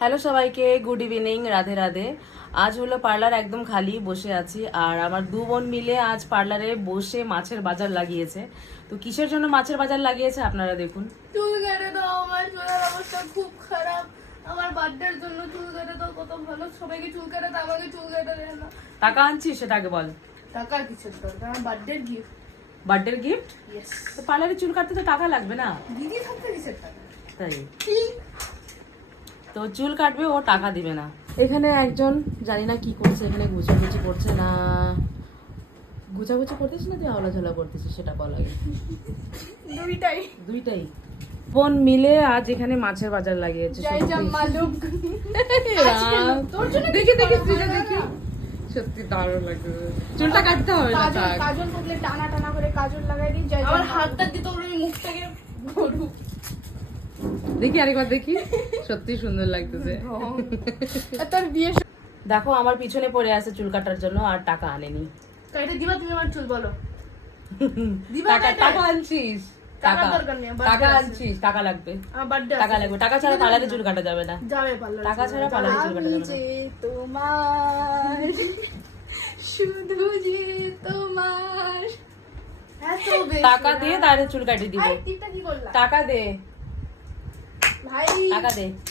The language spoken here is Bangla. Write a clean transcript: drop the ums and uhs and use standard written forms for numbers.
হ্যালো সবাইকে, গুড ইভিনিং, রাধে রাধে। আজ হলো পার্লার একদম খালি বসে আছি, আর আমার দু বোন মিলে আজ পার্লারে বসে মাছের বাজার লাগিয়েছে। তো কিসের জন্য মাছের বাজার লাগিয়েছে আপনারা দেখুন। চুল কেটে দাও, আমার চুলের অবস্থা খুব খারাপ। আমার বার্থডের জন্য চুল কেটে দাও, কত ভালো। সবাইকে চুল কেটে দাও, আমাকে চুল কেটে দেয় না। টাকা আনছিস সেটাকে বল। টাকা কিসের দরকার? আমার বার্থডের গিফট। বার্থডের গিফট? ইয়েস। তো পার্লারে চুল কাটতে তো টাকা লাগবে না? দিদি থাকতে কিসের টাকা? তাই তো চুল কাটবে, ও টাকা দিবে না। এখানে একজন জানি না কি করছে, এখানে গুছাগুছি করছে না গুছাগুছি করতেছিস না যে আওলাঝালা করতেছিস সেটা বল আগে। দুইটাই বোন মিলে আজ এখানে মাছের বাজার লাগিয়েছে। জয় জয় মালুক। তোর জন্য দেখি দেখি চুলটা দেখি, সত্যি দারুণ লাগছে। চুলটা কাটতে হবে না, কাজল থাক। কাজল করলে টানা টানা করে কাজল লাগাই দিই। জয় আমার হাতটা দিতে ওর মুখটাকে ধরু। দেখি আরেকবার দেখি, সত্যি সুন্দর লাগতেছে। তোর বিয়ে দেখো আমার পিছনে পড়ে আছে চুল কাটার জন্য, আর টাকা আনেনি। কাইটা দিবা তুমি আমার চুল বলো। দিবা টাকা কাইটা? টাকা আনছিস? টাকা টাকা দরকার নেই, আমার টাকা birthday আছে। আনছিস? টাকা লাগবে, আমার বার্থডে টাকা লাগবে। টাকা ছাড়া পার্লারে চুল কাটা যাবে না। যাবে পার্লার। টাকা ছাড়া পার্লারে চুল কাটা যাবে না। যে তোমার শুধু যে তোমার এত বেশি টাকা দিয়ে তাহলে চুল কাটিয়ে দিব। টিপটা কি করলা টাকা দে, ভাই? টাকা দে।